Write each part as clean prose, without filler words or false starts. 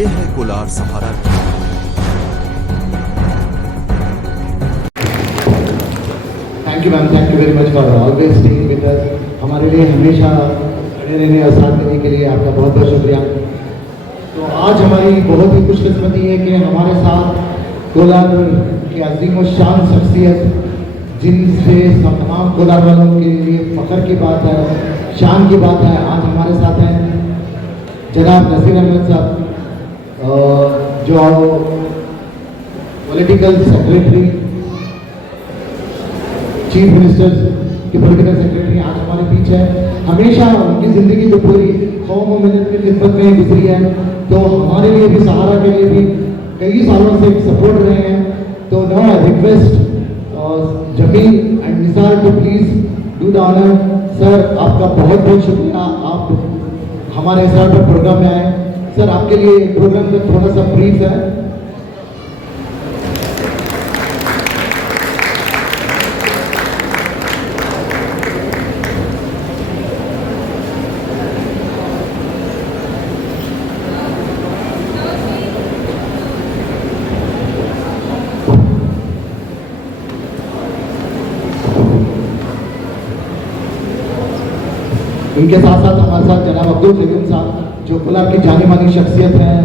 ये है कोलार सहारा की। Thank you ma'am, thank you very much for always staying with us. हमारे लिए हमेशा खड़े रहने और साथ देने के लिए आपका बहुत बहुत शुक्रिया। तो आज हमारी बहुत ही खुशकिस्मती है कि हमारे साथ कोलार के अजीम और शान शख्सियत, जिनसे तमाम कोलार वालों के लिए फ़ख्र की बात है, शान की बात है, आज हमारे साथ हैं जनाब नसीर अहमद साहब, जो पॉलिटिकल सेक्रेटरी, चीफ मिनिस्टर के पॉलिटिकल सेक्रेटरी आज हमारे बीच है। हमेशा उनकी ज़िंदगी तो पूरी कौम और मिलत की खिदमत में गुजरी है, तो हमारे लिए भी, सहारा के लिए भी कई सालों से सपोर्ट रहे हैं। तो now I request Jamil and Nisar to please do the honour. Sir, आपका बहुत बहुत शुक्रिया, आप हमारे सर पर प्रोग्राम में आए। सर, आपके लिए प्रोग्राम का थोड़ा सा ब्रीफ है। इनके साथ साथ हमारे साथ जनाब अब्दुल खलीम साहब, जो कोलार की जानी मानी शख्सियत हैं,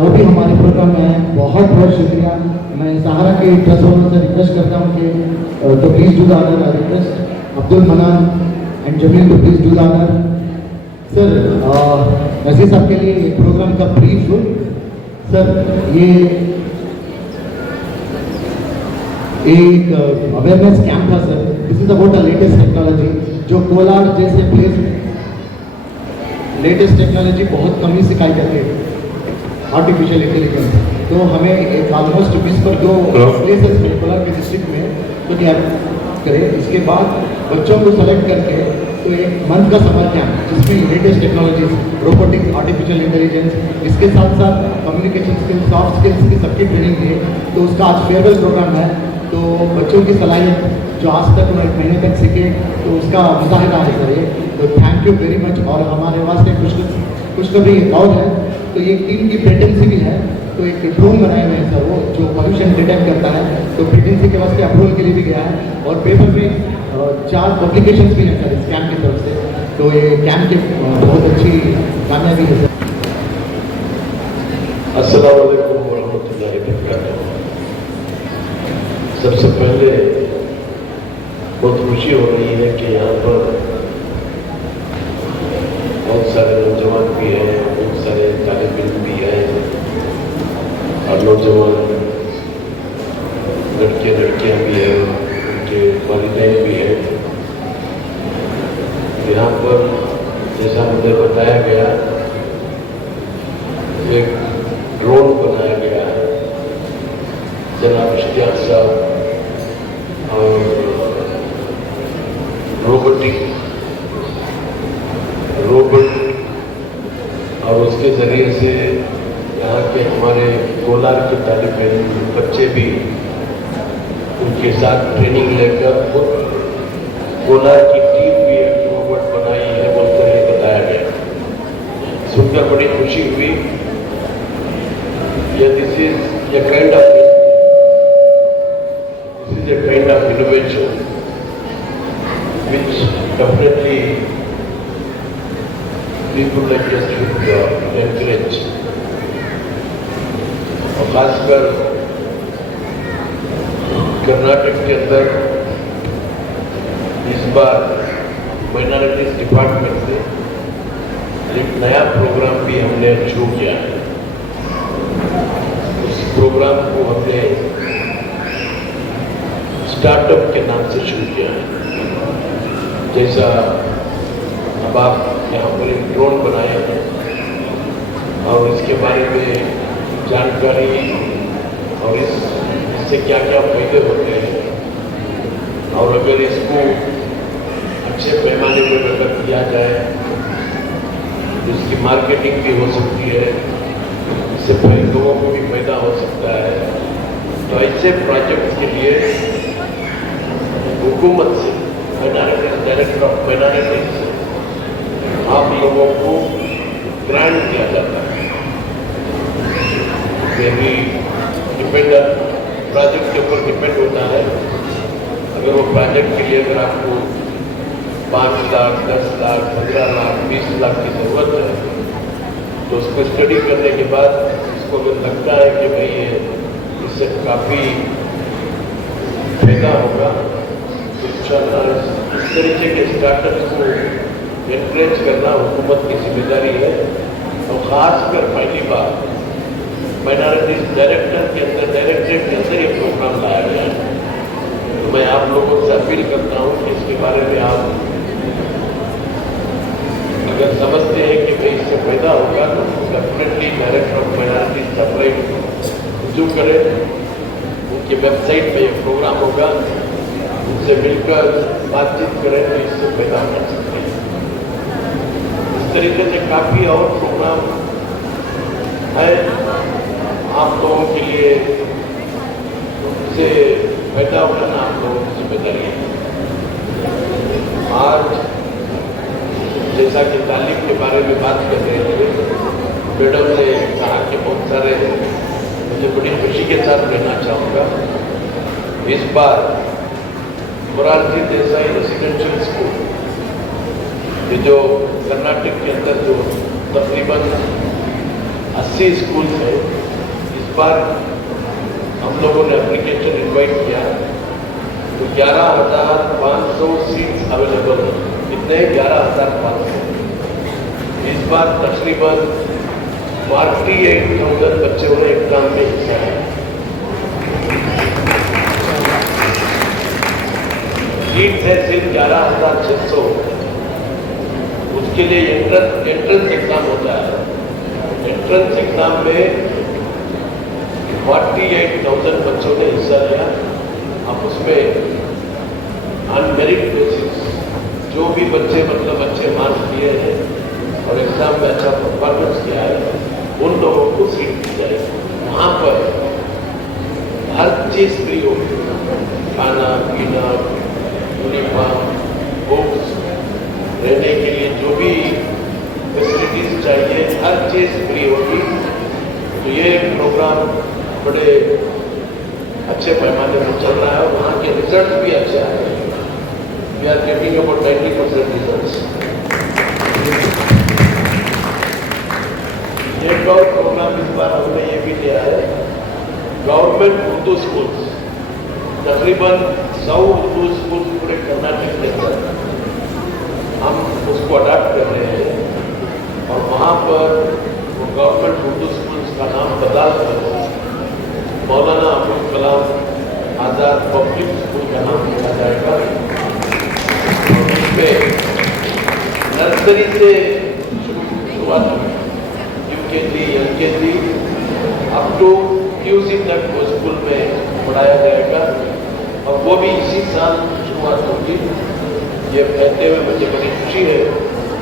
वो भी हमारे प्रोग्राम में हैं। बहुत बहुत शुक्रिया। मैं सहारा के ट्रस्ट वालों से रिक्वेस्ट करता हूँ कि तो please do the honour. I request Abdul Manan and Jamil to please do the honour. Sir, Nazir sahab के लिए प्रोग्राम का ब्रीफ। सर, ये एक अवेयरनेस कैंप था sir. This is about the latest technology, जो कोलार जैसे प्लेस में लेटेस्ट टेक्नोलॉजी बहुत कम ही सिखाई जाती है, आर्टिफिशियल इंटेलिजेंस। तो हमें एक ऑलमोस्ट 20 पर 2 प्लेसेस में कोलार के डिस्ट्रिक्ट में तो क्या करें। इसके बाद बच्चों को सेलेक्ट करके तो एक मंथ का समर कैंप, जिसमें latest technologies, robotics, artificial intelligence, इसके साथ साथ कम्युनिकेशन स्किल्स, सॉफ्ट स्किल्स की सबकी ट्रेनिंग दी। तो उसका आज फेयरवेल प्रोग्राम है। तो बच्चों की सलाहियत जो आज तक उन्होंने एक महीने तक सीखे, तो उसका मुजाहिदा है सर ये। तो थैंक यू वेरी मच। और हमारे वास्ते खुशखबरी एक और है, तो ये टीम की पेटेंसी भी है। तो एक ड्रोन बनाए हुए हैं सर, वो जो पॉल्यूशन डिटेक्ट करता है, तो पेटेंसी के वास्ते अप्रूवल के लिए भी गया है। और पेपर में 4 पब्लिकेशंस भी हैं सर इस कैंप की तरफ से। तो ये कैंप की बहुत अच्छी कामयाबी है सर। अस्सलाम वालेकुम वरहमतुल्लाहि वबरकातुहू। सबसे पहले बहुत खुशी हो रही है कि यहाँ पर बहुत सारे नौजवान भी हैं, बहुत सारे तालिब इल्म भी हैं, और नौजवान लड़के लड़कियाँ भी हैं, उनके वालिदैन भी हैं। यहाँ पर जैसा मुझे बताया गया, एक ड्रोन बनाया गया है। जनाब इश्तियाक साहब और रोबोट और उसके ज़रिए से यहाँ के हमारे कोलार के तालिब इल्म बच्चे भी उनके साथ ट्रेनिंग लेकर खुद कोलार की टीम भी एक रोबोट बनाई है, बोलते हुए बताया गया। सुनकर बड़ी खुशी हुई। This is a kind of innovation which definitely people like us should encourage। और खासकर कर्नाटक के अंदर इस बार माइनॉरिटीज डिपार्टमेंट से एक नया प्रोग्राम भी हमने शुरू किया है। उस प्रोग्राम को हमने स्टार्टअप के नाम से शुरू किया है। जैसा अब आप यहाँ पर एक ड्रोन बनाए हैं और इसके बारे में जानकारी और इससे क्या क्या फायदे होते हैं, और अगर इसको अच्छे पैमाने पर अगर किया जाए तो इसकी मार्केटिंग भी हो सकती है, इससे लोगों को भी फायदा हो सकता है। तो ऐसे प्रोजेक्ट के लिए हुकूमत से, डायरेक्टर ऑफ माइनॉरिटीज, आप लोगों को ग्रांट दिया जाता है। अगर आपको 5 लाख, 10 लाख, 15 लाख, 20 लाख की ज़रूरत है, तो उसको स्टडी करने के बाद उसको अगर लगता है कि भाई ये इससे काफ़ी फायदा होगा, तो इंशाअल्लाह इस तरीके के स्टार्टअप्स को एनकरेज करना हुकूमत की जिम्मेदारी है। और ख़ासकर पहली बार माइनॉरिटीज डायरेक्टरेट के अंदर ये प्रोग्राम लाया गया है। तो मैं आप लोगों से अपील करता हूँ कि इसके बारे में आप अगर समझते हैं कि भाई इससे फायदा होगा तो definitely director of minorities supply रुजू करें। उनकी वेबसाइट पे एक प्रोग्राम होगा, उनसे मिलकर बातचीत करें तो इससे फायदा कर सकते हैं। इस तरीके से काफ़ी और प्रोग्राम है आप लोगों के लिए, उससे फायदा उठाना आप लोगों की जिम्मेदारी है। आज जैसा कि तालीम के बारे में बात कर रहे थे, मैडम ने कहा कि बहुत सारे, मुझे बड़ी खुशी के साथ कहना चाहूँगा, इस बार मोरारजी देसाई रेसिडेंशियल स्कूल, ये जो कर्नाटक के अंदर जो तकरीबन 80 स्कूल है, इस बार हम लोगों ने एप्लीकेशन इनवाइट किया तो 11,500 सीट्स अवेलेबल है। कितने? 11,500। इस बार तकरीबन 48,000 बच्चों ने एग्जाम में हिस्सा लिया। सीट है सिर्फ 11,600। उसके लिए एंट्रेंस एग्जाम होता है। एंट्रेंस एग्जाम में 48,000 बच्चों ने हिस्सा लिया। अब उसमें अनमेरिट बेसिस जो भी बच्चे मतलब अच्छे मार्क्स किए हैं और एग्जाम में अच्छा परफॉर्मेंस किया है, उन लोगों को सीट दी जाएगी। वहाँ पर हर चीज़ फ्री होगी, खाना पीना, यूनिफॉर्म, बुक्स, रहने के लिए जो भी फैसिलिटीज चाहिए, हर चीज़ फ्री होगी। तो ये प्रोग्राम बड़े अच्छे पैमाने पर चल रहा है। वहाँ के रिजल्ट भी अच्छे आए हैं। We are getting about 90% results. एक और प्रोग्राम इस बार हमने ये भी लिया है, गवर्नमेंट उर्दू स्कूल्स, तकरीबन 100 उर्दू स्कूल पूरे कर्नाटक के अंदर हम उसको अडाप्ट कर रहे हैं। और वहाँ पर वो गवर्नमेंट उर्दू स्कूल्स का नाम बदल कर मौलाना अब्दुल कलाम आज़ाद पब्लिक स्कूल का नाम रखा जाएगा। और इसमें नर्सरी से शुरुआत होगी, UKG, LKG up to QC तक वो स्कूल में पढ़ाया जाएगा। और वो भी इसी साल शुरुआत होगी। ये कहते हुए मुझे बड़ी खुशी है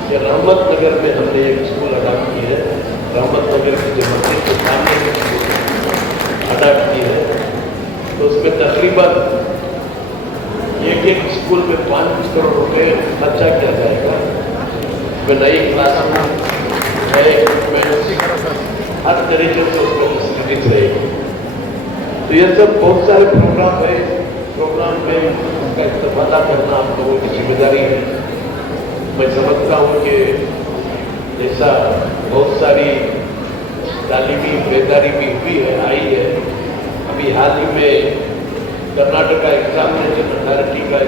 कि रहमत नगर में हमने एक स्कूल अडाप्ट की है। रहमत नगर की जो मस्जिद के सामने अडाप्ट की है, तो उसमें तकरीबन एक स्कूल में 5 करोड़ रुपए खर्चा किया जाएगा। उसमें नई क्लासरूम, नए इक्विपमेंट्स, हर तरीके से उसमें फैसिलिटीज रहेगी। तो ये सब बहुत सारे प्रोग्राम है। प्रोग्राम में उसका इस्तेमाल करना आप लोगों की जिम्मेदारी है। मैं समझता हूँ कि जैसा बहुत सारी तालीमी बेदारी भी हुई है, आई है। अभी हाल ही में कर्नाटका एग्जामिनेशन अथॉरिटी का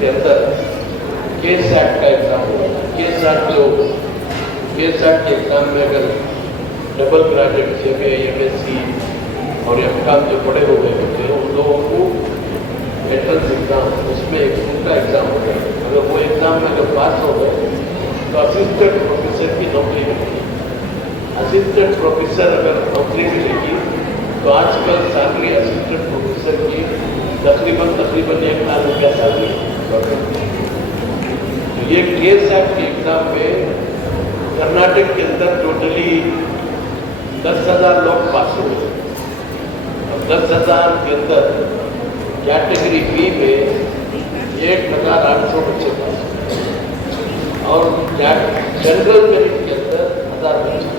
के अंदर केस एक्ट का एग्जाम हुआ। केस एक्ट के एग्जाम में अगर डबल ग्रेजुएट CMA, MSc और MCOM जो पढ़े हुए होते हैं, उन लोगों को एंट्रेंस एग्जाम, उसमें एक उनका एग्जाम होता है। अगर वो एग्जाम में अगर पास हो गए तो असिस्टेंट प्रोफेसर की नौकरी मिलेगी। असिस्टेंट प्रोफेसर अगर नौकरी मिलेगी तो आजकल सैलरी असिस्टेंट प्रोफेसर की तकरीबन 1 लाख रुपया सैलरी। तो ये केस एक्ट के एग्जाम में कर्नाटक के अंदर टोटली 10,000 लोग पास हुए। और 10,000 के अंदर कैटेगरी बी में 1,800 बच्चे पास हुए और जनरल मेरिट के अंदर 1000 बच्चे।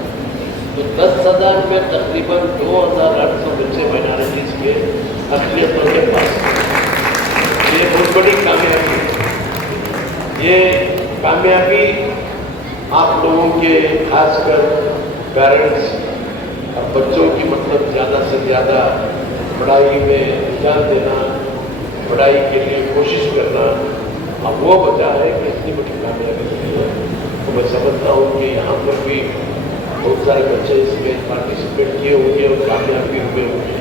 तो 10,000 में तकरीबन 2,800 बच्चे माइनॉरिटीज के असलियत के पास। ये बहुत बड़ी कामयाबी है। ये कामयाबी आप लोगों के खासकर पेरेंट्स और बच्चों की मतलब ज़्यादा से ज़्यादा पढ़ाई में ध्यान देना, पढ़ाई के लिए कोशिश करना, अब वो वजह है कि इतनी बड़ी कामयाबी मिली है। तो मैं समझता हूँ कि यहाँ पर भी बहुत सारे बच्चे इसमें पार्टिसिपेट किए होंगे और कामयाब भी हुए होंगे।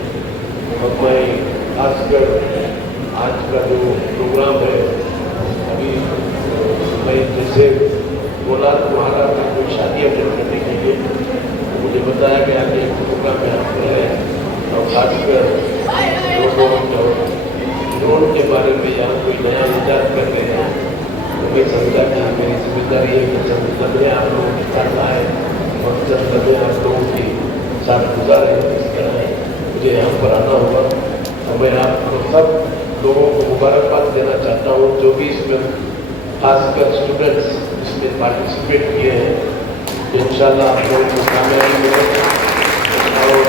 और मैं खासकर आज का जो प्रोग्राम है, अभी मैं जैसे बोला तुम्हारा कोई शादी अटेंड करने के लिए मुझे बताया गया कि एक प्रोग्राम यहाँ पर है और खासकर ड्रोन के बारे में यहाँ कोई नया विचार कर रहे हैं, तो मैं समझा कि मेरी जिम्मेदारी है कि जब लम्हे आप लोगों के साथ आए और जब लम्हे आप लोगों के साथ गुजारे, इस तरह मुझे यहाँ पर आना होगा। और मैं आपको सब लोगों को मुबारकबाद देना चाहता हूँ जो भी इसमें खासकर स्टूडेंट्स इसमें पार्टिसिपेट किए हैं। इंशाल्लाह आप लोगों को कामयाबी मिलेगी और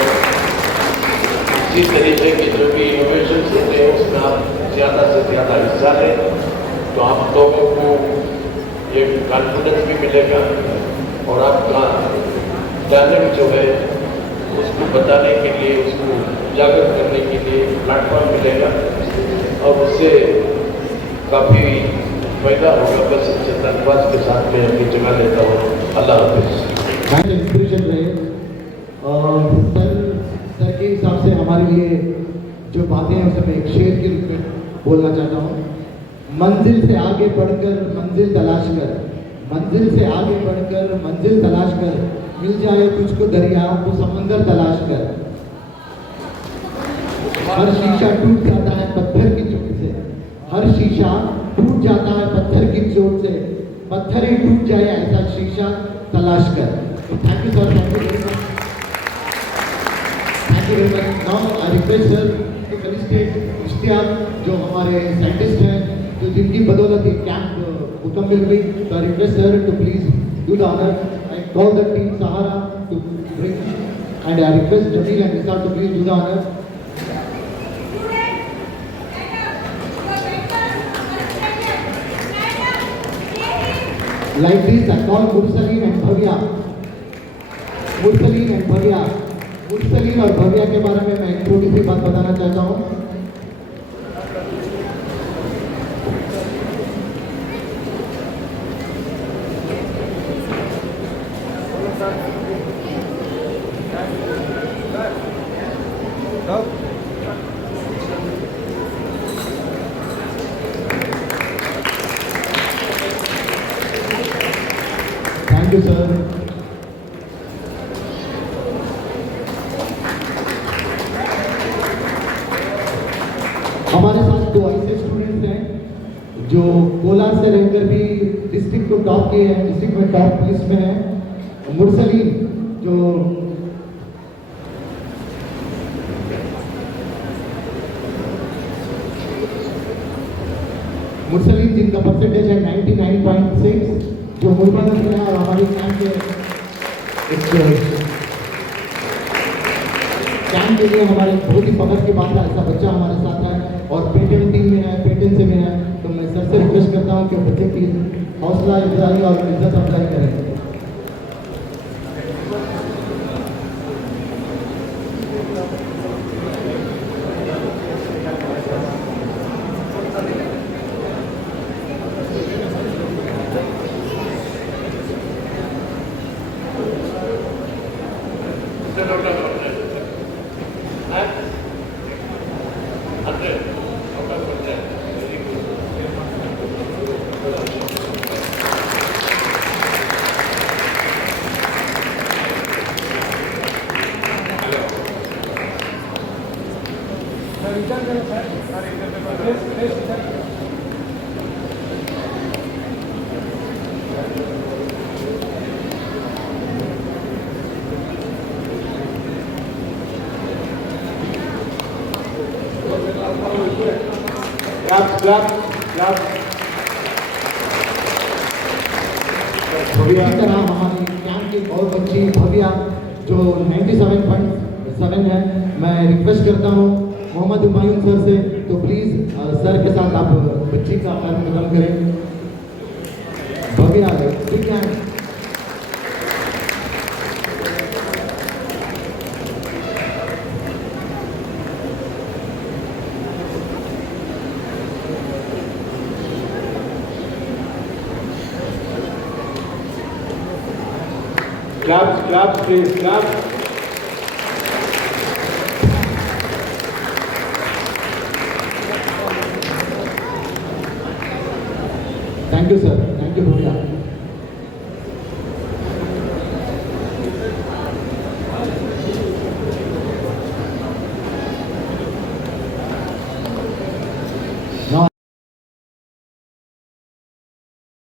इसी तरीके के जो भी इनोवेशन होते हैं उसमें आप ज़्यादा से ज़्यादा हिस्सा लें, तो आप लोगों को एक कॉन्फिडेंस भी मिलेगा और आपका टैलेंट जो है उसको बताने के लिए, उसको उजागर करने के लिए प्लेटफॉर्म मिलेगा और उससे काफ़ी फायदा होगा। बस इससे धन्यवाद के साथ मैं अपनी जगह लेता हूँ। अल्लाह हाफिज़। इंस्पिरेशन रहे सर के हिसाब से हमारे लिए जो बातें हैं उसे मैं एक शेर के रूप में बोलना चाहता हूँ। मंजिल से आगे बढ़कर मंजिल तलाश कर, मंजिल से आगे बढ़कर मंजिल तलाश कर, मिल जाए तुझको दरिया तो समंदर तलाश कर। हर शीशा टूट जाता है पत्थर की चोट से, हर शीशा टूट जाता है पत्थर की चोट से, पत्थर ही टूट जाए ऐसा शीशा तलाश कर। तो thank you sir, thank you very much, thank you very much. Now I request sir to felicitate Ishtiaq जो हमारे साइंटिस्ट हैं, जो जिनकी बदौलत ये कैंप मुकम्मल हुई। तो I request sir to please do the honour. I call the team Sahara to bring and I request Jamil and Nisar to please do the honour. Like this, I call Mursaleen and Bhavya. Mursaleen and Bhavya. Mursaleen और भव्या के बारे में मैं एक छोटी सी बात बताना चाहता हूँ। Thank you sir. हमारे साथ दो ऐसे स्टूडेंट्स हैं जो कोलार से रहकर भी डिस्ट्रिक्ट को टॉप किए हैं, डिस्ट्रिक्ट में टॉप लिस्ट में है। मुरसलीन जो मुरसलीन जिनका परसेंटेज है 99.6, जो मुरबानस में है और हमारी कैंप के लिए हमारे बहुत ही फख्र की बात है ऐसा बच्चा हमारे साथ है और पेटेंट टीम में है, पेटेंट से में है। तो मैं सर से रिक्वेस्ट करता हूँ कि बच्चे की हौसला अफजाई और इज्जत अफजाई करें। इसी तरह हमारी कैंप की बहुत अच्छी भव्या जो 97.7 है, मैं रिक्वेस्ट करता हूँ मोहम्मद हुमायूं सर से, तो प्लीज सर के साथ आप बच्ची का कार्यक्रम करें। भव्या है, ठीक है। Claps, please, claps. Thank you sir, thank you Bhavya.